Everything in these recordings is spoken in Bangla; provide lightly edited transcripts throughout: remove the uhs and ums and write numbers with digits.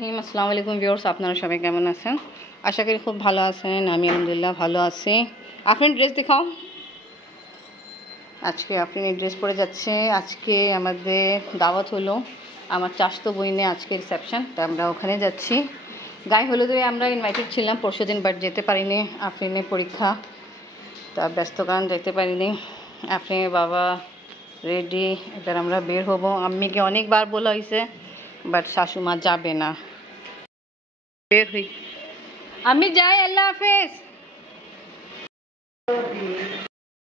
রহিম আসসালামু আলাইকুম ভিউয়ার্স, আপনারা সবাই কেমন আছেন? আশা করি খুব ভালো আছেন। আমি আলহামদুলিল্লাহ ভালো আছি। আফরিন ড্রেস দেখাও। আজকে আফরিন ড্রেস পরে যাচ্ছে। আজকে আমাদের দাওয়াত হলো, আমার চাচাতো বোনে আজকে রিসেপশন, তো আমরা ওখানে যাচ্ছি। গায়ে হলুদে আমরা ইনভাইটেড ছিলাম পরশুদিন, বাট যেতে পারিনি। আফরিনের পরীক্ষা, তা ব্যস্ত কারণ যেতে পারিনি। আফরিনের বাবা রেডি, এবার আমরা বের হব। আম্মিকে অনেকবার বলা হয়েছে, বাট শাশুমা যাবে না। বের হই, আমি যাই। আল্লাহ হাফেজ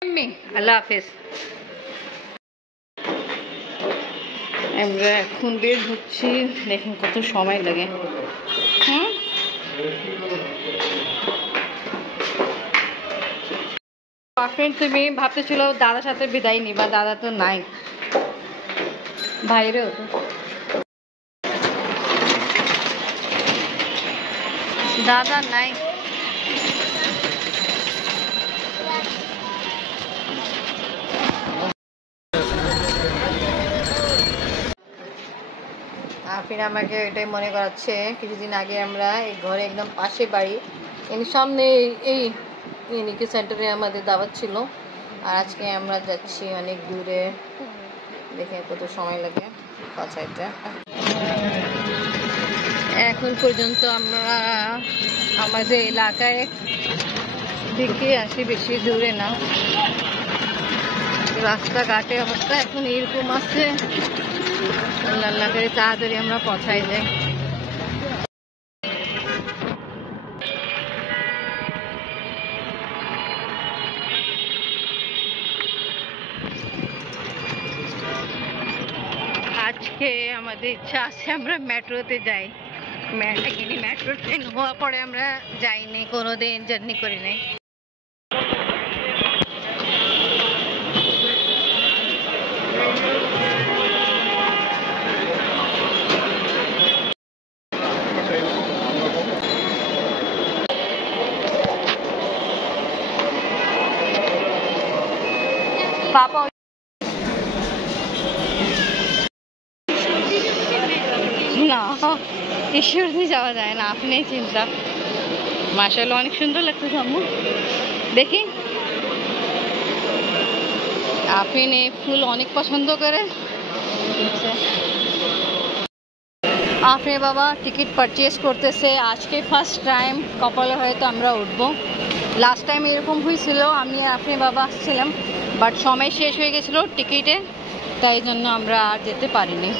আম্মি, আল্লাহ হাফেজ। আমরা এখন বের হচ্ছি, দেখুন কত সময় লাগে। ফ্রেন্ড, তুমি ভাবতেছিল দাদার সাথে বিদায় নিবা, দাদা তো নাই, ভাইরেও তো দাদা নাই। আফরিন আমাকে এটাই মনে করাচ্ছে, কিছুদিন আগে আমরা এই ঘরে একদম পাশে বাড়ি, সামনে এই ইউনিকে সেন্টারে আমাদের দাওয়াত ছিল, আর আজকে আমরা যাচ্ছি অনেক দূরে। দেখে কত সময় লাগে পৌঁছাইতে। এখন পর্যন্ত আমরা আমাদের এলাকায় দিকে আসি, বেশি দূরে না। রাস্তাঘাটের অবস্থা এখন এরকম আছে, আল্লাহ করে তাড়াতাড়ি আমরা পৌঁছাই যাই। আজকে আমাদের ইচ্ছা আছে আমরা মেট্রোতে যাই। মেট্রো ট্রেন হওয়ার পরে আমরা যাইনি, কোনোদিন জার্নি করি নাই। পাপা না, ঈশ্বরদী যাওয়া যায় না, আপনি চিন্তা। মাশাআল্লাহ অনেক সুন্দর লাগতেছে আম্মু, দেখি। আফরিন এই ফুল অনেক পছন্দ করে। আফরিন বাবা টিকিট পারচেজ করতেছে, আজকে ফার্স্ট টাইম কপালে হয়তো আমরা উঠবো। লাস্ট টাইম এরকম হয়েছিল, আমি আফরিন বাবা আসছিলাম, বাট সময় শেষ হয়ে গেছিলো টিকিটে, তাই জন্য আমরা আর যেতে পারিনি।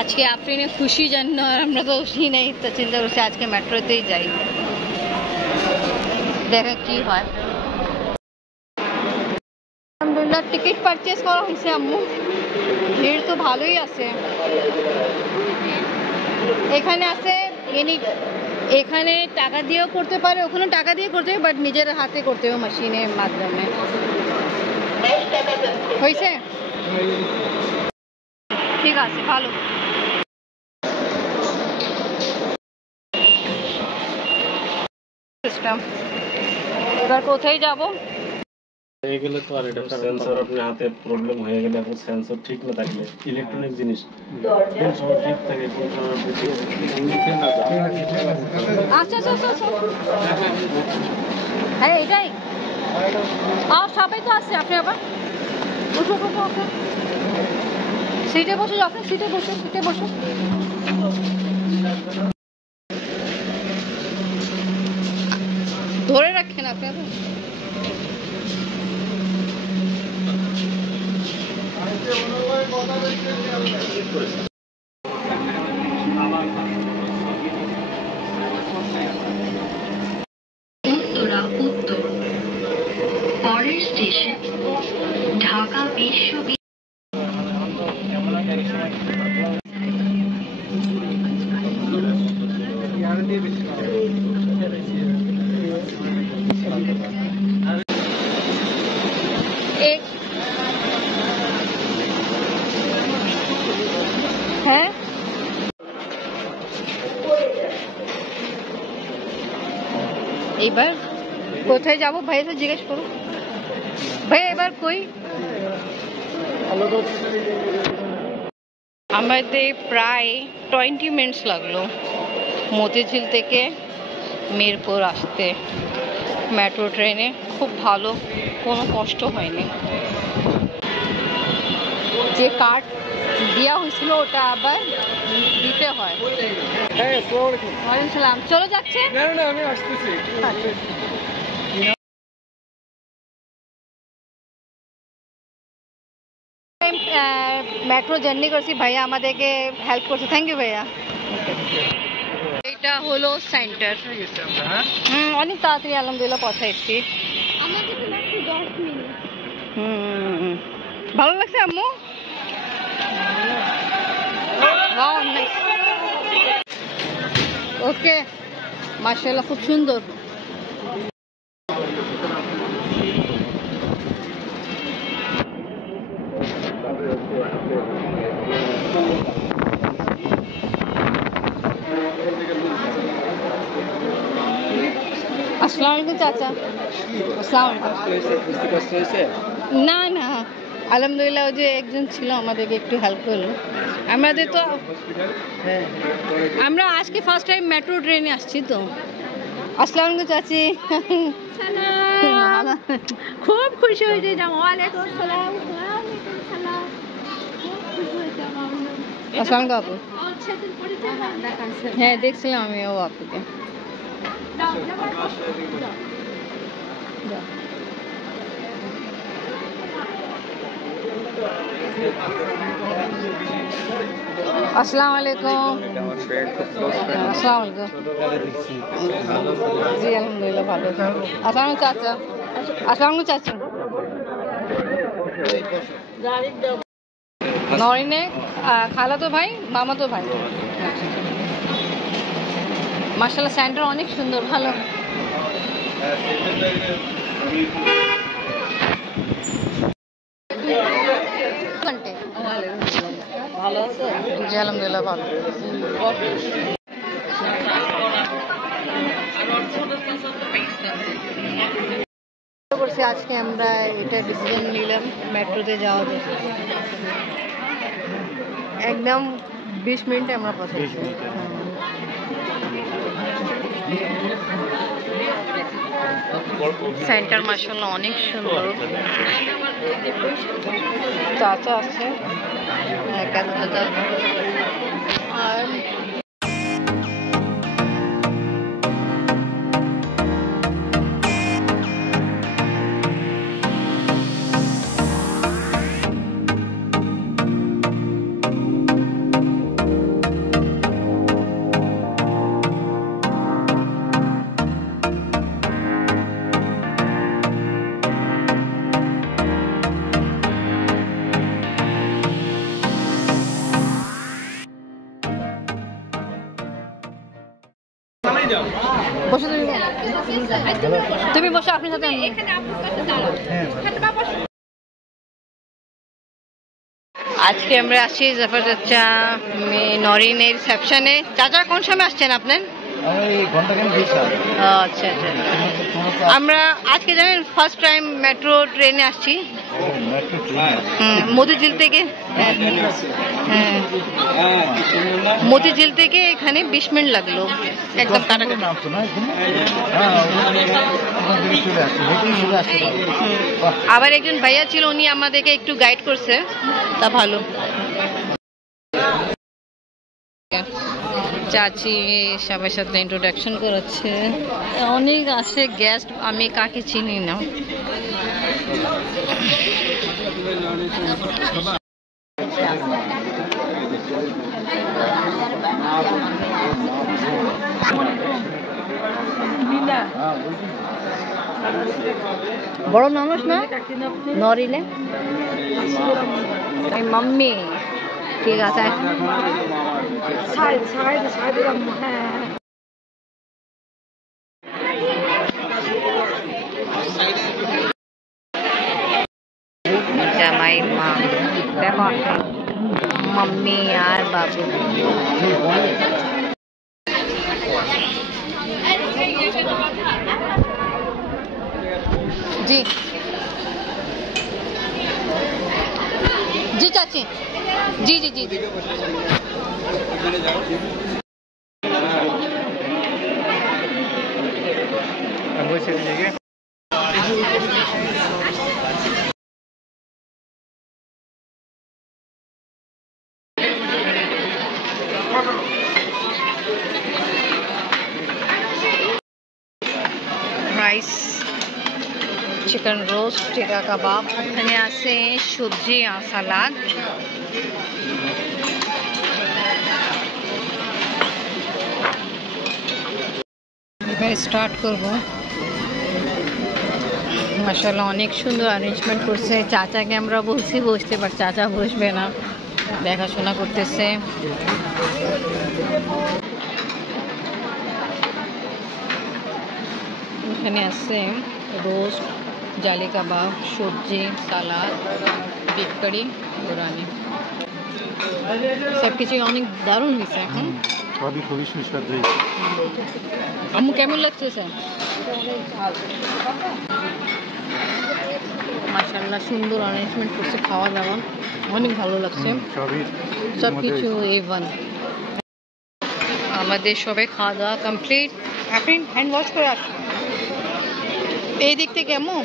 আজকে আফরিনে খুশি জন্য আমরা তো উঠি নেই, তো চিন্তা করছি আজকে মেট্রোতেই যাই, দেখা কি হয়। আলহামদুলিল্লাহ টিকিট পারচেজ করা হয়েছে আম্মু, ভিড় তো ভালোই আছে। এখানে আছে এখানে টাকা দিয়েও করতে পারে, ওখানে টাকা দিয়ে করতে হবে, বাট নিজের হাতে করতে হবে মেশিনের মাধ্যমে। হয়েছে, ঠিক আছে, ভালো। সিস্টেম। এবার কোথায় যাব? হয়ে গেলে তো আর এটা সেন্সর আপনার হাতে প্রবলেম হয়ে গেলে, এখন সেন্সর ঠিক না থাকলে ইলেকট্রনিক জিনিস ঠিক থাকে। আচ্ছা আচ্ছা আচ্ছা, হ্যাঁ এটাই। সবাই তো আছে, আপনি আবার উঠো উঠো উঠো, সিটে বসে, আপনি সিটে বসে, সিটে বসে। ধরে রাখেন আপনি। উত্তরা উত্তর, পরের স্টেশন ঢাকা বিশ্ববিদ্যালয়। হ্যাঁ এইবার কোথায় যাবো ভাইয়া তো জিজ্ঞেস করো, ভাই এবার কই? আমাদের প্রায় 20 মিনিটস লাগলো মতিঝিল থেকে মিরপুর আসতে মেট্রো ট্রেনে। খুব ভালো, কোনো কষ্ট হয়নি। যে কার্ড দেওয়া হয়েছিল ওটা আবার দিতে হয়। ওয়ালাইকুম সালাম। চলে যাচ্ছে? আমি আসতেছি। মেট্রো জার্নি করছি, ভাইয়া আমাদেরকে হেল্প করছে, থ্যাংক ইউ ভাইয়া। এটা হলো সেন্টার। অনেক তাড়াতাড়ি আলহামদুলিল্লাহ পৌঁছাইছি। ভালো লাগছে আম্মু? ওকে, মাশাআল্লাহ খুব সুন্দর। আসসালামু আলাইকুম চাচা। আসসালামু আলাইকুম। না না, আলহামদুলিল্লাহ ওই যে একজন ছিল আমাদেরকে একটু হেল্প করলো। আমাদের তো আমরা আজকে ফার্স্ট টাইম মেট্রো ট্রেনে আসছি তো। আসসালামু আলাইকুম চাচি। খুব খুশি হয়েছে। আসসালামু আপু। হ্যাঁ দেখছিলাম আমি ও আপুকে। अस्सलाम वालेकुम। अस्सलाम वालेकुम। जी अल्हम्दुलिल्लाह ভালো। আসসালামু চাচা। আসসালামু চাচা। নরিনে খালাতো ভাই, মামাতো ভাই। মাশাআল্লাহ সেন্টার অনেক সুন্দর, ভালো। ভালো আছে? জি আলহামদুলিল্লাহ ভালো। করছি আজকে আমরা এটা ডিসিশন নিলাম মেট্রোতে যাওয়া যায়। একদম 20 মিনিটে আমরা পৌঁছেছি। সেন্টার মাশাআল্লাহ অনেক সুন্দর। চাচা আছে আর বসে তুমি বসো, আপনার সাথে আজকে আমরা আসছি জাফর চাচা নরিনের রিসেপশনে। চাচা কোন সময় আসছেন আপনার? আচ্ছা আচ্ছা। আমরা আজকে জানেন ফার্স্ট টাইম মেট্রো ট্রেনে আসছি মতিঝিল থেকে। মতিঝিল থেকে এখানে 20 মিনিট লাগলো একদম কাটাকাটি। আবার একজন ভাইয়া ছিল, উনি আমাদেরকে একটু গাইড করছে, তা ভালো। চাচি সবার সাথে ইন্ট্রোডাকশন করাচ্ছে। অনেক আছে গেস্ট, আমি কাকে চিনি না। বড় মানুষ না নরিনে মাম্মি। ঠিক আছে জামাই মা দেখো मम्मी यार बाबू जी जी चाची, जी जी जी जी। রাইস, চিকেন রোস্ট, টিকা কাবাব, ওখানে আছে সবজি আর সালাদ। এবার স্টার্ট করব। মাশাআল্লাহ অনেক সুন্দর অ্যারেঞ্জমেন্ট করছে। চাচাকে আমরা বলছি বসতে, বাট চাচা বসবে না, দেখাশোনা করতেছে। এখানে আছে রোস্ট, জালি কাবাব, সবজি, সালাদ, বিফ কারি, বিরিয়ানি, সব কিছু অনেক দারুণ হয়েছে। সবই খুবই সুস্বাদু হয়েছে। আম্মু কেমন লাগতেছে? মাশাআল্লাহ সুন্দর অ্যারেঞ্জমেন্ট করছে, খাওয়া দাওয়া অনেক ভালো লাগছে। সব কিছু A1। আমাদের সবাই খাওয়া দাওয়া কমপ্লিট। আপনি হ্যান্ড ওয়াশ করে আসুন এই দিক থেকে আম্মু।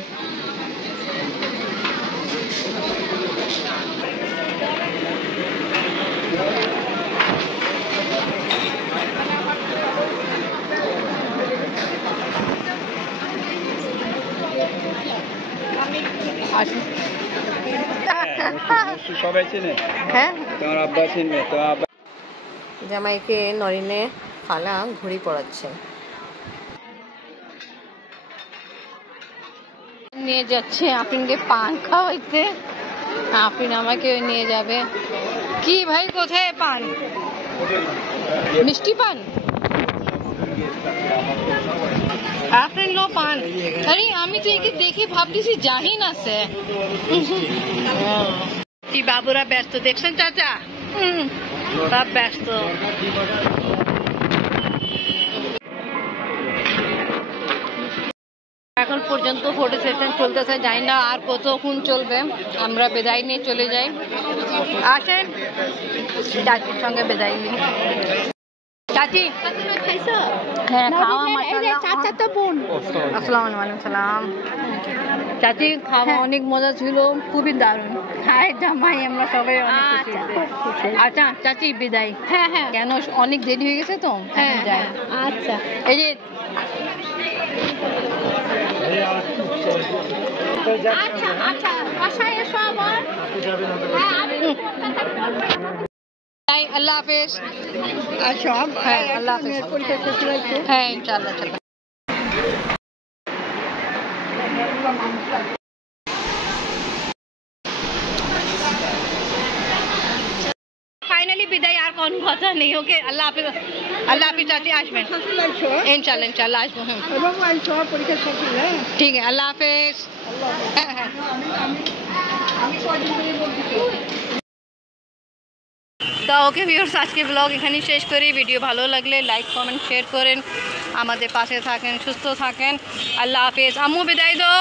আসুন। সবাই চেনে, হ্যাঁ, তোমার আব্বা চিনবে, তোমার আব্বা জামাইকে নরিনে খালা ঘুড়ি পড়াচ্ছে। নিয়ে যাচ্ছে আফরিনকে পান খাওয়াইতে। আফরিন আমাকে নিয়ে যাবে। কি ভাই, কোথায় পান? মিষ্টি পান? আফরিন লো পান। আরে আমি তো একে দেখে ভাবতেছি জাহিন আছে। কি বাবুরা ব্যস্ত দেখছেন চাচা? সব ব্যস্ত। এখন পর্যন্ত ফটো সেশন চলতেছে, জানি না আর কতক্ষণ চলবে। আমরা বিদায় নিয়ে চলে যাই। আসেন চাচির সঙ্গে বিদায় নিই। চাচি হ্যাঁ খাওয়া মাশাআল্লাহ। আসসালামু আলাইকুম সালাম। চাচি খাওয়া অনেক মজা ছিল, খুবই দারুণ। খায় জামাই, আমরা সবাই অনেক খুশি। আচ্ছা চাচি বিদায়। হ্যাঁ হ্যাঁ, কেন অনেক দেরি হয়ে গেছে তো। হ্যাঁ যাই। আচ্ছা এই যে আল্লাহ হাফেজ। আচ্ছা হ্যাঁ আল্লাহ হাফেজ। হ্যাঁ ইনশাআল্লাহ। চলো ফাইনালি বিদায়, আর কোন কথা নেই। ওকে আল্লাহ হাফেজ। আল্লাহ হাফেজ চাচি, আসবেন ইনশাআল্লাহ। ইনশাআল্লাহ আসবো। হ্যাঁ ঠিক আছে, আল্লাহ হাফেজ। হ্যাঁ হ্যাঁ। তো ওকে ভিউয়ার্স, আজকে ব্লগ এখানেই শেষ করি। ভিডিও ভালো লাগলে লাইক কমেন্ট শেয়ার করেন, আমাদের পাশে থাকেন, সুস্থ থাকেন। আল্লাহ হাফেজ। আম্মু বিদায় দো।